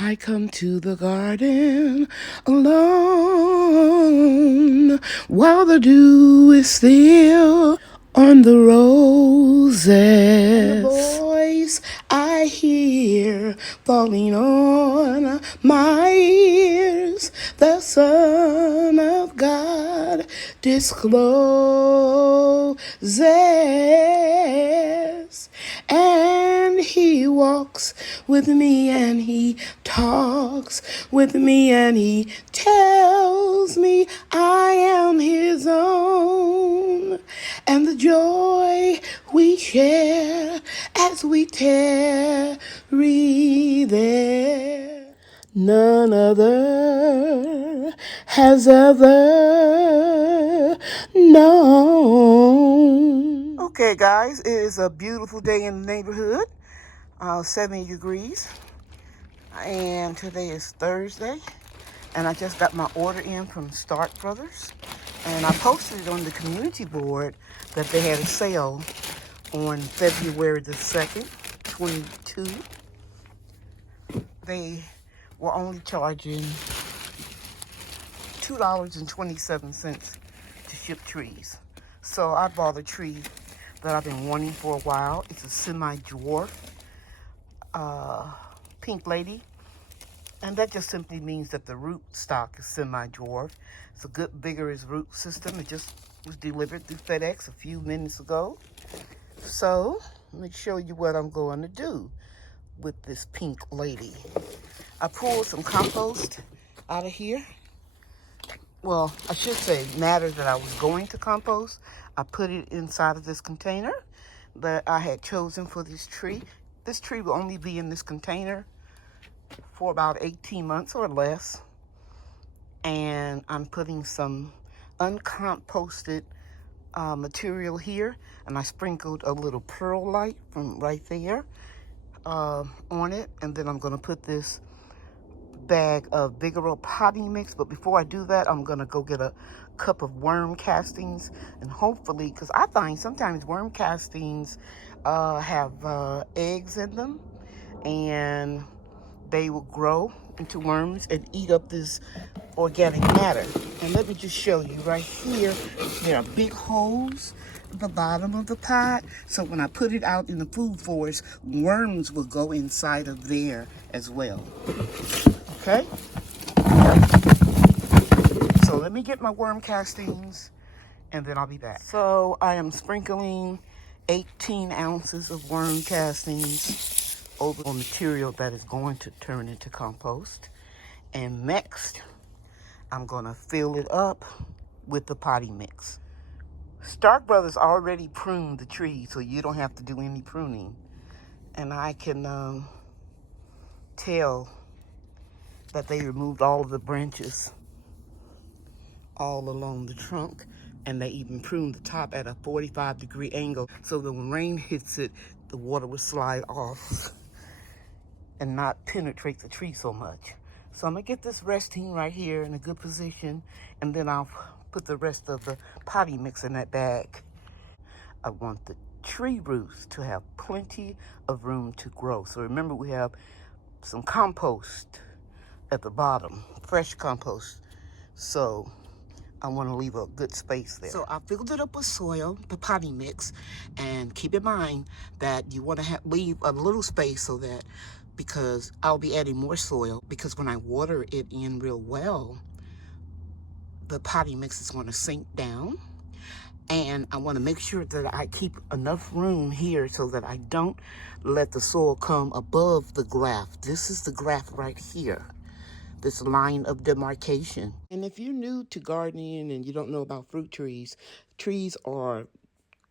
I come to the garden alone while the dew is still on the roses. And the voice I hear falling on my ears, the Son of God discloses. And he walks with me and he talks with me and he tells me I am his own. And the joy we share as we tarry there, none other has ever known. Okay, guys, it is a beautiful day in the neighborhood. 70 degrees. And today is Thursday. And I just got my order in from Stark Brothers. And I posted it on the community board that they had a sale on February the 2nd, 22. They were only charging $2.27 to ship trees. So I bought a tree that I've been wanting for a while. It's a semi-dwarf pink lady. And that just simply means that the root stock is semi-dwarf. It's a good, vigorous root system. It just was delivered through FedEx a few minutes ago. So let me show you what I'm going to do with this pink lady. I pulled some compost out of here. Well, I should say matter that I was going to compost. I put it inside of this container that I had chosen for this tree. This tree will only be in this container for about 18 months or less. And I'm putting some uncomposted material here. And I sprinkled a little perlite from right there on it. And then I'm going to put this bag of Bigger potting mix. But before I do that, I'm going to go get a cup of worm castings. And hopefully, because I find sometimes worm castings have eggs in them. And they will grow into worms and eat up this organic matter. And let me just show you right here, there are big holes at the bottom of the pot. So when I put it out in the food forest, worms will go inside of there as well. Okay? So let me get my worm castings and then I'll be back. So I am sprinkling 18 ounces of worm castings over a material that is going to turn into compost. And next, I'm going to fill it up with the potting mix. Stark Brothers already pruned the tree, so you don't have to do any pruning. And I can tell that they removed all of the branches all along the trunk. And they even pruned the top at a 45-degree angle so that when rain hits it, the water will slide off and not penetrate the tree so much. So I'm gonna get this resting right here in a good position, and then I'll put the rest of the potting mix in that bag. I want the tree roots to have plenty of room to grow. So remember, we have some compost at the bottom, fresh compost. So I want to leave a good space there. So I filled it up with soil, the potting mix, and keep in mind that you want to leave a little space so that, because I'll be adding more soil, because when I water it in real well, the potting mix is going to sink down. And I want to make sure that I keep enough room here so that I don't let the soil come above the graft. This is the graft right here, this line of demarcation. And if you're new to gardening and you don't know about fruit trees, trees are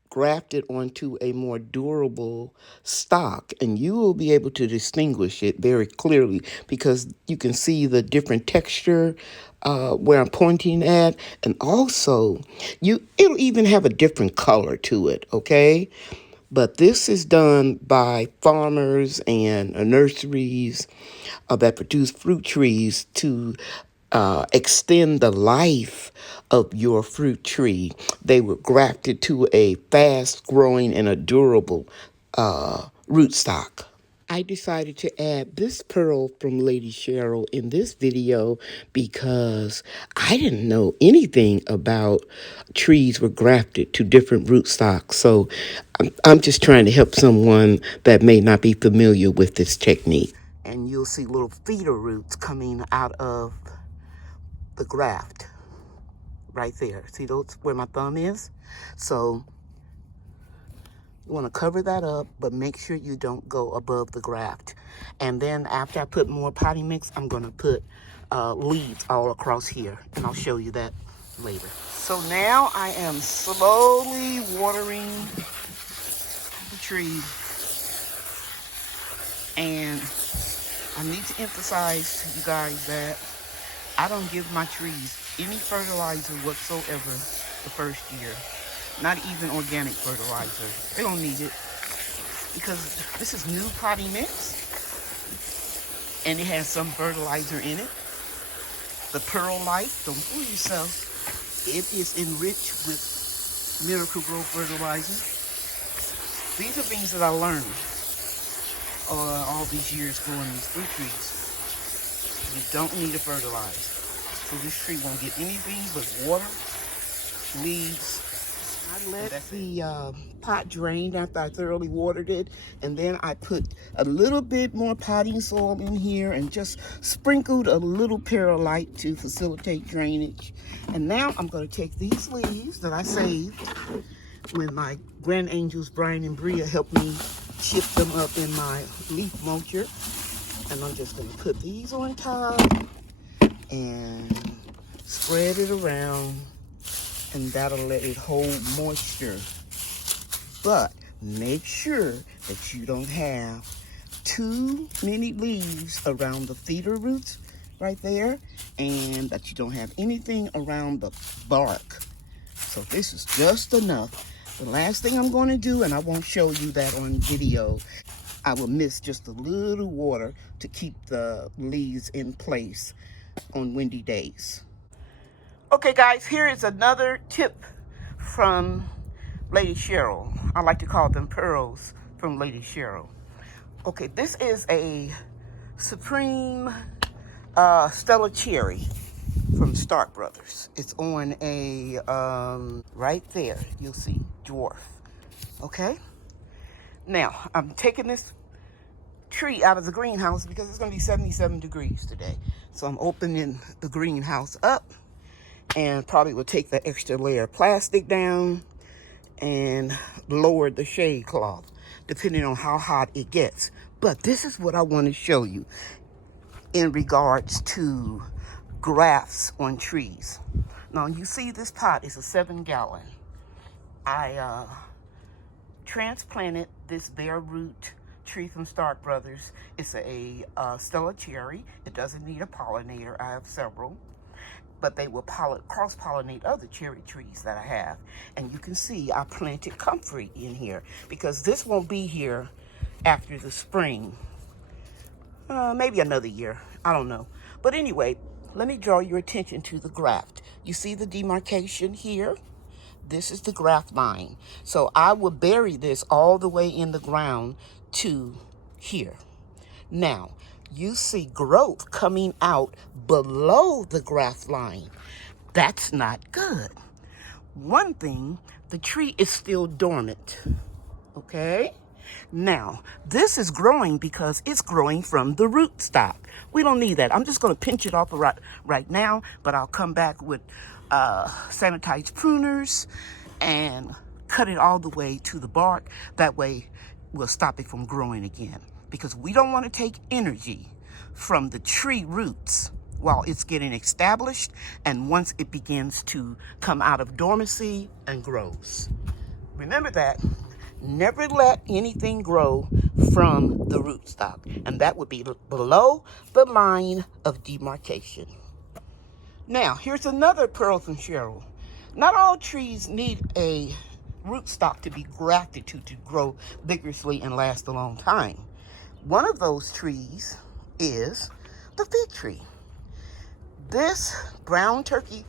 grafted onto a more durable stock, and you will be able to distinguish it very clearly because you can see the different texture where I'm pointing at, and also it'll even have a different color to it, okay? But this is done by farmers and nurseries that produce fruit trees to extend the life of your fruit tree. They were grafted to a fast-growing and a durable rootstock. I decided to add this pearl from Lady Cheryl in this video because I didn't know anything about trees were grafted to different rootstocks. So I'm just trying to help someone that may not be familiar with this technique. And you'll see little feeder roots coming out of the graft right there. See those where my thumb is? So you want to cover that up, but make sure you don't go above the graft. And then after I put more potting mix, I'm going to put leaves all across here, and I'll show you that later. So now I am slowly watering the tree, and I need to emphasize to you guys that I don't give my trees any fertilizer whatsoever the first year. Not even organic fertilizer. They don't need it because this is new potting mix and it has some fertilizer in it. The Pearl Life, don't fool yourself. It is enriched with Miracle Grow fertilizer. These are things that I learned all these years growing these fruit trees. You don't need to fertilize. So this tree won't get anything but water, leaves. I let the pot drain after I thoroughly watered it, and then I put a little bit more potting soil in here and just sprinkled a little perlite to facilitate drainage. And now I'm going to take these leaves that I saved when my grand angels Brian and Bria helped me chip them up in my leaf mulcher, and I'm just going to put these on top and spread it around, and that'll let it hold moisture. But make sure that you don't have too many leaves around the feeder roots right there, and that you don't have anything around the bark. So this is just enough. The last thing I'm going to do, and I won't show you that on video, I will mix just a little water to keep the leaves in place on windy days. Okay guys, here is another tip from Lady Cheryl. I like to call them pearls from Lady Cheryl. Okay, this is a Supreme Stella Cherry from Stark Brothers. It's on a, right there, you'll see, Dwarf. Okay? Now, I'm taking this tree out of the greenhouse because it's going to be 77 degrees today. So I'm opening the greenhouse up, and probably will take the extra layer of plastic down and lower the shade cloth, depending on how hot it gets. But this is what I want to show you in regards to grafts on trees. Now, you see this pot is a 7-gallon. I transplanted this bare root tree from Stark Brothers. It's a Stella Cherry. It doesn't need a pollinator. I have several. But they will cross-pollinate other cherry trees that I have. And you can see I planted comfrey in here because this won't be here after the spring. Maybe another year. I don't know. But anyway, let me draw your attention to the graft. You see the demarcation here? This is the graft line. So I will bury this all the way in the ground to here. Now, you see growth coming out below the graft line. That's not good. One thing, the tree is still dormant, okay? Now, this is growing because it's growing from the rootstock. We don't need that. I'm just going to pinch it off right now, but I'll come back with sanitized pruners and cut it all the way to the bark. That way, we'll stop it from growing again, because we don't want to take energy from the tree roots while it's getting established and once it begins to come out of dormancy and grows. Remember that. Never let anything grow from the rootstock, and that would be below the line of demarcation. Now, here's another pearl from Cheryl. Not all trees need a rootstock to be grafted to grow vigorously and last a long time. One of those trees is the fig tree. This brown turkey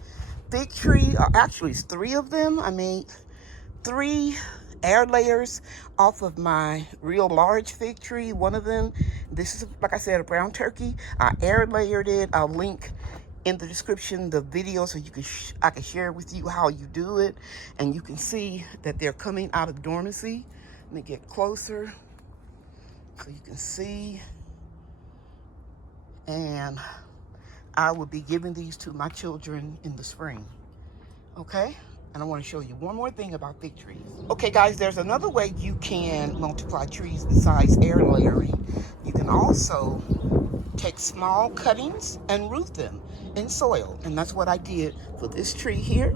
fig tree, actually it's 3 of them. I made 3 air layers off of my real large fig tree. One of them, this is, like I said, a brown turkey. I air layered it. I'll link in the description the video so you can I can share with you how you do it, and you can see that they're coming out of dormancy. Let me get closer so you can see. And I will be giving these to my children in the spring. Okay? And I want to show you one more thing about fig trees. Okay, guys, there's another way you can multiply trees besides air layering. You can also take small cuttings and root them in soil. And that's what I did for this tree here.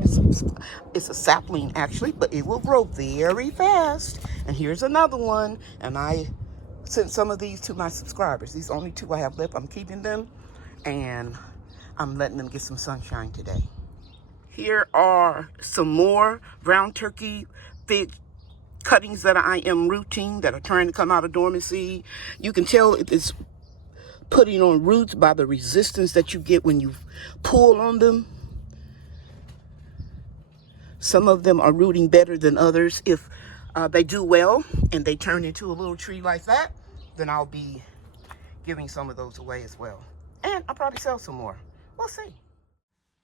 It's a sapling, actually, but it will grow very fast. And here's another one. And I sent some of these to my subscribers. These only 2 I have left. I'm keeping them, and I'm letting them get some sunshine today. Here are some more brown turkey fig cuttings that I am rooting that are trying to come out of dormancy. You can tell if it's putting on roots by the resistance that you get when you pull on them. Some of them are rooting better than others. If they do well and they turn into a little tree like that, then I'll be giving some of those away as well. And I'll probably sell some more. We'll see.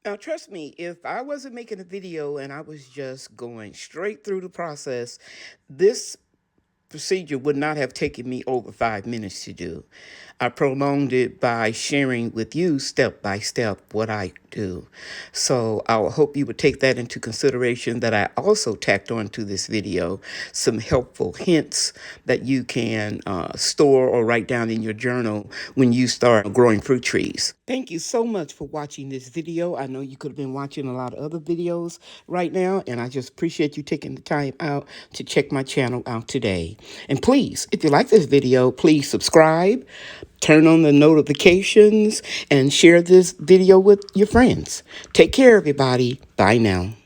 Now, trust me, if I wasn't making a video and I was just going straight through the process, this procedure would not have taken me over 5 minutes to do. I prolonged it by sharing with you step by step what I do. So I hope you would take that into consideration, that I also tacked on to this video some helpful hints that you can store or write down in your journal when you start growing fruit trees. Thank you so much for watching this video. I know you could have been watching a lot of other videos right now, and I just appreciate you taking the time out to check my channel out today. And please, if you like this video, please subscribe, turn on the notifications, and share this video with your friends. Take care, everybody. Bye now.